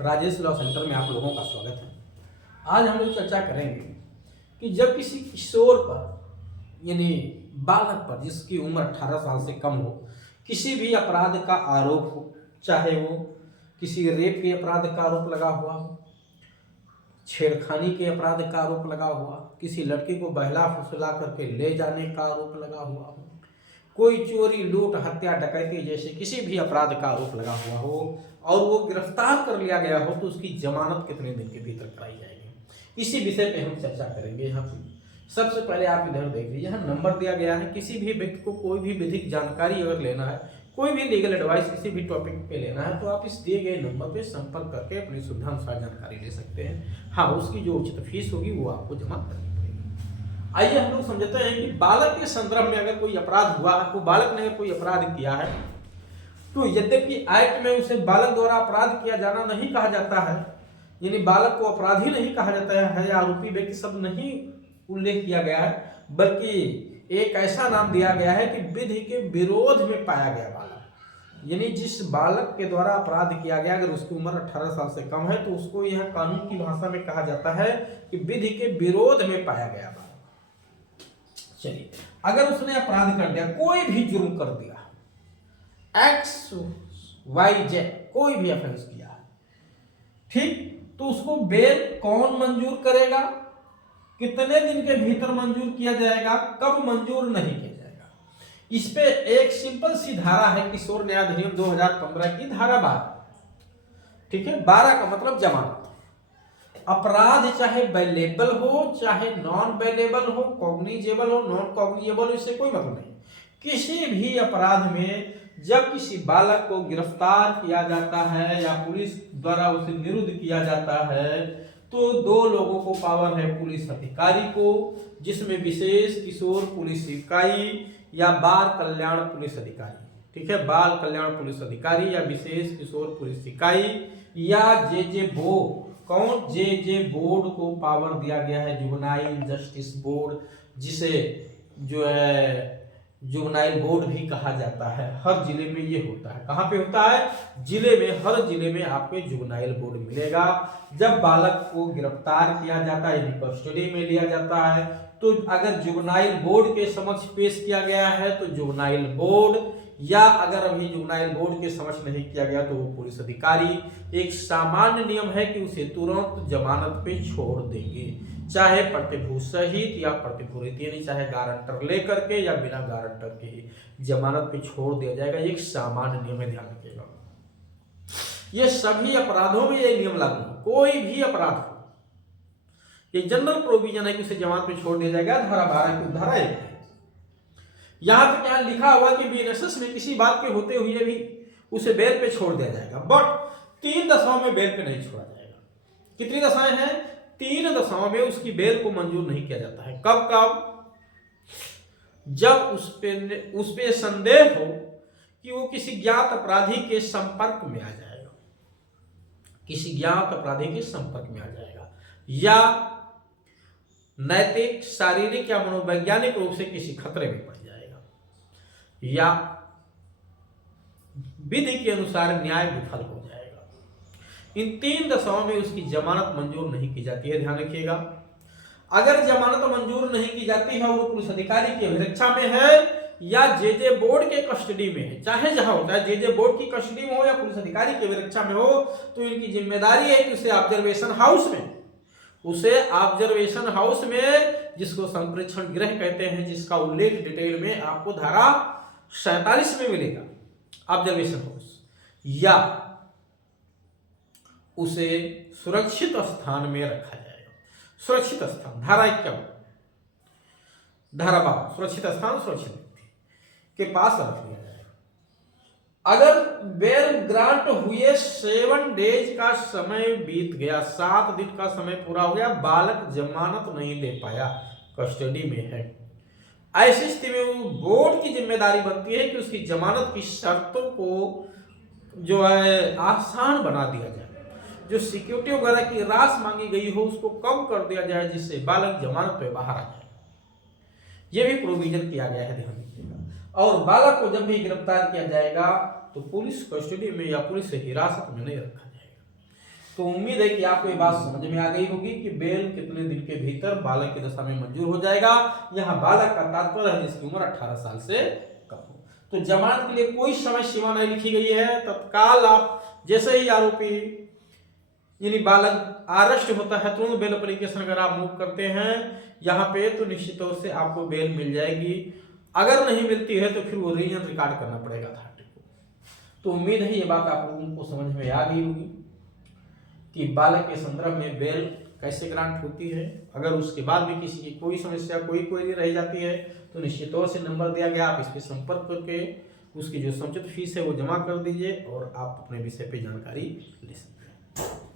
Rajesh law centre में आप लोगों का स्वागत है। आज हम लोग चर्चा करेंगे कि जब किसी किशोर पर यानी बालक पर जिसकी उम्र 18 साल से कम हो किसी भी अपराध का आरोप हो, चाहे वो किसी रेप के अपराध का आरोप लगा हुआ हो, छेड़खानी के अपराध का आरोप लगा हुआ, किसी लड़की को बहला फुसला करके ले जाने का आरोप लगा हुआ हो, कोई चोरी लूट हत्या डकैती जैसे किसी भी अपराध का आरोप लगा हुआ हो और वो गिरफ्तार कर लिया गया हो तो उसकी जमानत कितने दिन के भीतर कराई जाएगी, इसी विषय पे हम चर्चा करेंगे। यहाँ पे सबसे पहले आप इधर देख लीजिए, यहाँ नंबर दिया गया है। किसी भी व्यक्ति को कोई भी विधिक जानकारी अगर लेना है, कोई भी लीगल एडवाइस किसी भी टॉपिक पे लेना है तो आप इस दिए गए नंबर पे संपर्क करके अपनी सुविधा अनुसार जानकारी ले सकते हैं। हाँ, उसकी जो उचित फीस होगी वो आपको जमा करनी पड़ेगी। आइए हम लोग समझते हैं कि बालक के संदर्भ में अगर कोई अपराध हुआ है, तो बालक ने कोई अपराध किया है तो यद्यपि एक्ट में उसे बालक द्वारा अपराध किया जाना नहीं कहा जाता है, यानी बालक को अपराधी नहीं कहा जाता है या आरोपी व्यक्ति शब्द नहीं उल्लेख किया गया है, बल्कि एक ऐसा नाम दिया गया है कि विधि के विरोध में पाया गया बालक, यानी जिस बालक के द्वारा अपराध किया गया अगर उसकी उम्र 18 साल से कम है तो उसको यह कानून की भाषा में कहा जाता है कि विधि के विरोध में पाया गया बालक। चलिए, अगर उसने अपराध कर दिया, कोई भी जुर्म कर दिया, XYZ कोई भी ऑफेंस किया है, ठीक, तो उसको बेल कौन मंजूर करेगा, कितने दिन के भीतर मंजूर किया जाएगा, कब मंजूर नहीं किया जाएगा, इस पे एक सिंपल सी धारा है किशोर न्याय अधिनियम 2015 की धारा 12। ठीक है, 12 का मतलब जमानत। अपराध चाहे बेलेबल हो चाहे नॉन बेलेबल हो, कॉग्निजेबल हो नॉन कॉग्निजेबल हो, इससे कोई मतलब नहीं। किसी भी अपराध में जब किसी बालक को गिरफ्तार किया जाता है या पुलिस द्वारा उसे निरुद्ध किया जाता है तो दो लोगों को पावर है, पुलिस अधिकारी को जिसमें विशेष किशोर पुलिस इकाई या बाल कल्याण पुलिस अधिकारी, ठीक है, बाल कल्याण पुलिस अधिकारी या विशेष किशोर पुलिस इकाई या जे बोर्ड। कौन? जे बोर्ड को पावर दिया गया है, जुवेनाइल जस्टिस बोर्ड, जिसे जो है जुवेनाइल बोर्ड भी कहा जाता है। हर जिले में ये होता है। कहाँ पे होता है? जिले में, हर जिले में आपको जुवेनाइल बोर्ड मिलेगा। जब बालक को गिरफ्तार किया जाता है यदि कस्टडी में लिया जाता है तो अगर जुवेनाइल बोर्ड के समक्ष पेश किया गया है तो जुवेनाइल बोर्ड, या अगर अभी जुवेनाइल बोर्ड के समक्ष नहीं किया गया तो वो पुलिस अधिकारी। एक सामान्य नियम है कि उसे तुरंत जमानत पे छोड़ देंगे, चाहे प्रतिभूत सहित या प्रतिभूत, यानी चाहे गारंटर लेकर के या बिना गारंटर के ही जमानत पे छोड़ दिया जाएगा। एक सामान्य नियम है, ध्यान रखिएगा। ये सभी अपराधों में ये नियम लागू है। कोई भी अपराध हो, ये जनरल प्रोविजन है कि उसे जमानत पे छोड़ दिया जाएगा। धारा 12 की धारा 1 है। यहां तक क्या लिखा हुआ कि बीएनएसएस में किसी बात के होते हुए भी उसे बेल पे छोड़ दिया जाएगा, बट 3 दशाओं में बेल पे नहीं छोड़ा जाएगा। कितनी दशाएं हैं? 3 दशाओं में उसकी बेल को मंजूर नहीं किया जाता है। कब कब? जब उस पे संदेह हो कि वो किसी ज्ञात अपराधी के संपर्क में आ जाएगा, किसी ज्ञात अपराधी के संपर्क में आ जाएगा, या नैतिक, शारीरिक या मनोवैज्ञानिक रूप से किसी खतरे में पड़ जाएगा, या विधि के अनुसार न्याय विफल हो जाएगा। इन 3 दशाओं में उसकी जमानत मंजूर नहीं की जाती है, ध्यान रखिएगा। अगर जमानत मंजूर नहीं की जाती है और वो पुलिस अधिकारी की अभिरक्षा में है या जे बोर्ड के कस्टडी में है, चाहे जहां होता है, जे बोर्ड की कस्टडी में हो या पुलिस अधिकारी की अभिरक्षा में हो, तो इनकी जिम्मेदारी है कि उसे ऑब्जर्वेशन हाउस में, जिसको संप्रेक्षण गृह कहते हैं, जिसका उल्लेख डिटेल में आपको धारा 47 में मिलेगा, ऑब्जर्वेशन हाउस, या उसे सुरक्षित स्थान में रखा जाएगा। सुरक्षित स्थान, धारा 51, धारा 12, सुरक्षित स्थान सुरक्षित व्यक्ति के पास रख दिया जाएगा। अगर बेल ग्रांट हुए 7 डेज का समय बीत गया, 7 दिन का समय पूरा हो गया, बालक जमानत नहीं ले पाया, कस्टडी में है, ऐसी स्थिति में बोर्ड की जिम्मेदारी बनती है कि उसकी जमानत की शर्तों को जो है आसान बना दिया जाए, जो सिक्योरिटी वगैरह की राशि मांगी गई हो उसको कम कर दिया जाए, जिससे बालक जमानत पे बाहर आ जाए। यह भी प्रोविजन किया गया है, ध्यान रखिएगा। और बालक को जब भी गिरफ्तार किया जाएगा तो पुलिस कस्टडी में या पुलिस हिरासत में नहीं रखा जाएगा। तो उम्मीद है कि आपको ये बात समझ में आ गई होगी कि बेल कितने दिन के भीतर बालक की दशा में मंजूर हो जाएगा। यहाँ बालक का तात्पर्य है जिसकी उम्र 18 साल से कम हो। तो जमानत के लिए कोई समय सीमा नहीं लिखी गई है। तत्काल आप जैसे ही आरोपी यानी बालक अरेस्ट होता है तुरंत बेल एप्लीकेशन अगर आप मूव करते हैं यहाँ पे तो निश्चित तौर से आपको बेल मिल जाएगी। अगर नहीं मिलती है तो फिर वो रीजन रिकॉर्ड करना पड़ेगा अथॉरिटी को। तो उम्मीद है ये बात आप लोगों को समझ में आ गई होगी कि बालक के संदर्भ में बेल कैसे ग्रांट होती है। अगर उसके बाद भी किसी की कोई समस्या कोई क्वेरी रह जाती है तो निश्चित तौर से नंबर दिया गया, आप इस पर संपर्क करके उसकी जो समुचित फीस है वो जमा कर दीजिए और आप अपने विषय पे जानकारी ले सकते हैं।